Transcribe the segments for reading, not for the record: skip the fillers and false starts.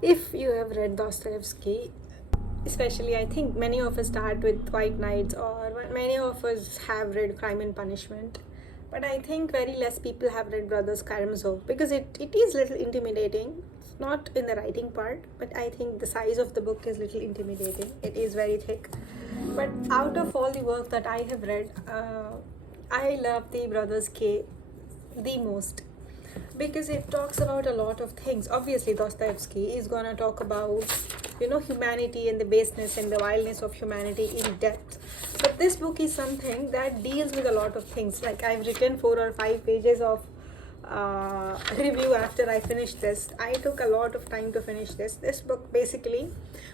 If you have read Dostoevsky, especially I think many of us start with White Knights, or many of us have read Crime and Punishment, but I think very less people have read Brothers Karamazov because it is little intimidating. It's not in the writing part, but I think the size of the book is little intimidating. It is very thick. But out of all the work that I have read, I love the Brothers K the most because it talks about a lot of things. Obviously, Dostoevsky is gonna talk about humanity and the baseness and the vileness of humanity in depth. But this book is something that deals with a lot of things. Like I've written 4 or 5 pages of review after I finished this. I took a lot of time to finish this. This book basically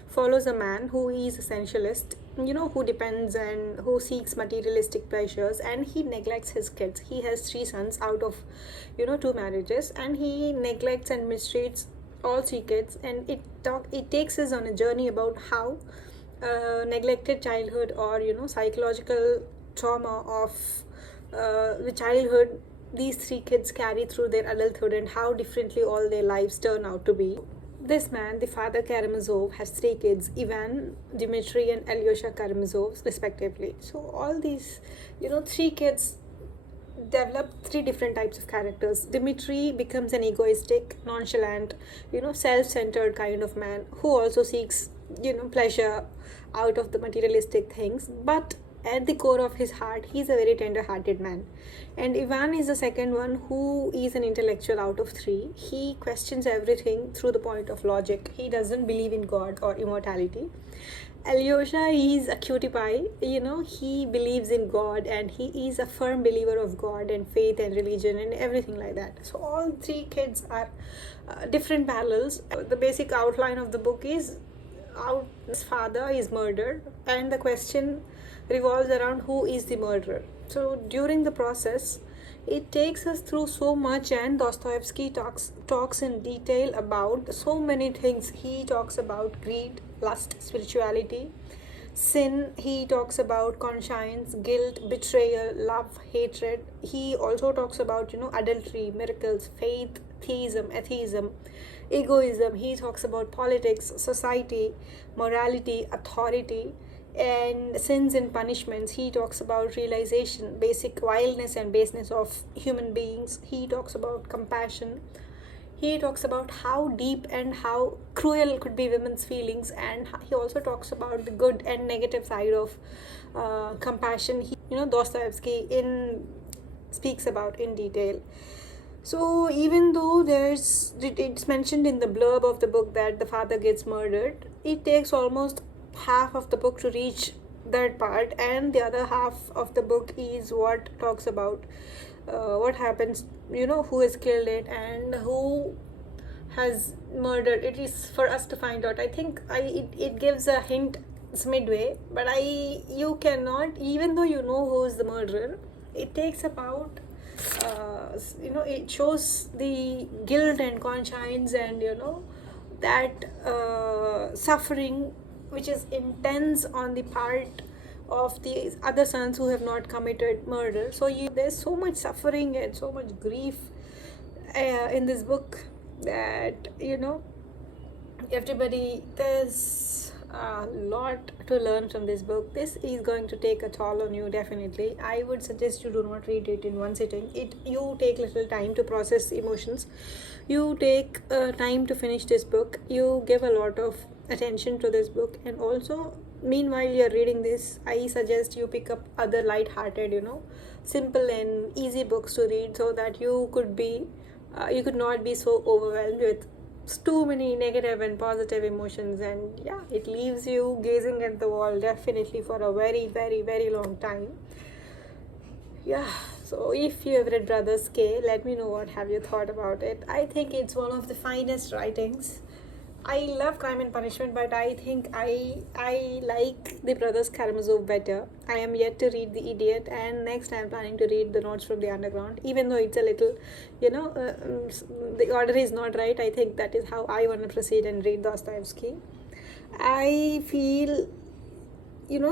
follows a man who is essentialist, who depends and who seeks materialistic pleasures, and he neglects his kids. He has 3 sons out of 2 marriages, and he neglects and mistreats all 3 kids. And it takes us on a journey about how neglected childhood, or psychological trauma of the childhood these 3 kids carry through their adulthood, and how differently all their lives turn out to be. This man, the father Karamazov, has 3 kids: Ivan, Dmitri, and Alyosha Karamazov, respectively. So all these 3 kids develop 3 different types of characters. Dmitri becomes an egoistic, nonchalant, self-centered kind of man who also seeks pleasure out of the materialistic things, but at the core of his heart, he's a very tender-hearted man. And Ivan is the second one, who is an intellectual out of 3. He questions everything through the point of logic. He doesn't believe in God or immortality. Alyosha is a cutie pie. He believes in God, and he is a firm believer of God and faith and religion and everything like that. So all 3 kids are different parallels. The basic outline of the book is his father is murdered, and the question revolves around who is the murderer. So during the process, it takes us through so much, and Dostoevsky talks in detail about so many things. He talks about greed, lust, spirituality, sin. He talks about conscience, guilt, betrayal, love, hatred. He also talks about adultery, miracles, faith, theism, atheism, egoism. He talks about politics, society, morality, authority, and sins and punishments. He talks about realization, basic vileness and baseness of human beings. He talks about compassion. He talks about how deep and how cruel could be women's feelings, and he also talks about the good and negative side of compassion. Dostoevsky speaks about in detail. So even though it's mentioned in the blurb of the book that the father gets murdered, it takes almost half of the book to reach that part, and the other half of the book is what talks about what happens, who has killed it and who has murdered. It is for us to find out. I think it gives a hint. It's midway, but you cannot, even though you know who is the murderer, it takes about it shows the guilt and conscience, and that suffering which is intense on the part of the other sons who have not committed murder. So there's so much suffering and so much grief in this book that everybody, there's a lot to learn from this book. This is going to take a toll on you, definitely. I would suggest you do not read it in one sitting. You take little time to process emotions. You take time to finish this book. You give a lot of attention to this book, and also meanwhile you're reading this, I suggest you pick up other light-hearted, simple and easy books to read, so that you could not be so overwhelmed with too many negative and positive emotions. And yeah, it leaves you gazing at the wall definitely for a very, very, very long time. Yeah, so if you have read Brothers K, let me know what have you thought about it. I think it's one of the finest writings. I love Crime and Punishment, but I think I like the Brothers Karamazov better. I am yet to read The Idiot, and next I am planning to read The Notes from the Underground. Even though it's a little, the order is not right, I think that is how I want to proceed and read Dostoevsky. I feel,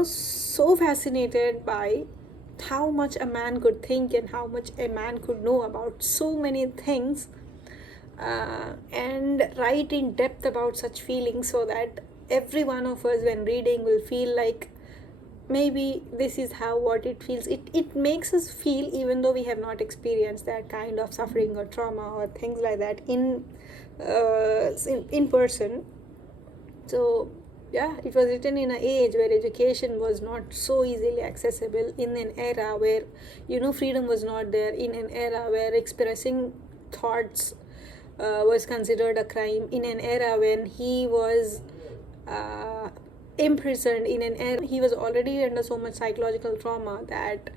so fascinated by how much a man could think and how much a man could know about so many things and write in depth about such feelings, so that every one of us when reading will feel like maybe this is how what it feels. It makes us feel, even though we have not experienced that kind of suffering or trauma or things like that in person. So yeah, it was written in an age where education was not so easily accessible, in an era where freedom was not there, in an era where expressing thoughts was considered a crime, in an era when he was imprisoned, in an era he was already under so much psychological trauma that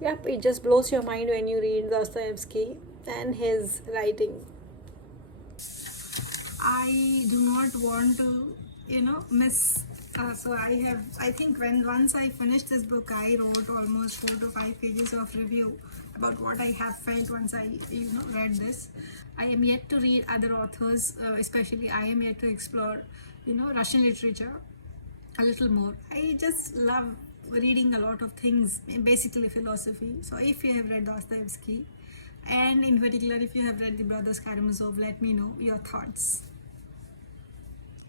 yep, it just blows your mind when you read Dostoevsky and his writing. I do not want to miss, so I think when once I finished this book, I wrote almost 4 to 5 pages of review about what I have felt once I read this. I am yet to read other authors, especially I am yet to explore Russian literature a little more. I just love reading a lot of things, basically philosophy. So if you have read Dostoevsky, and in particular if you have read the Brothers Karamazov, let me know your thoughts.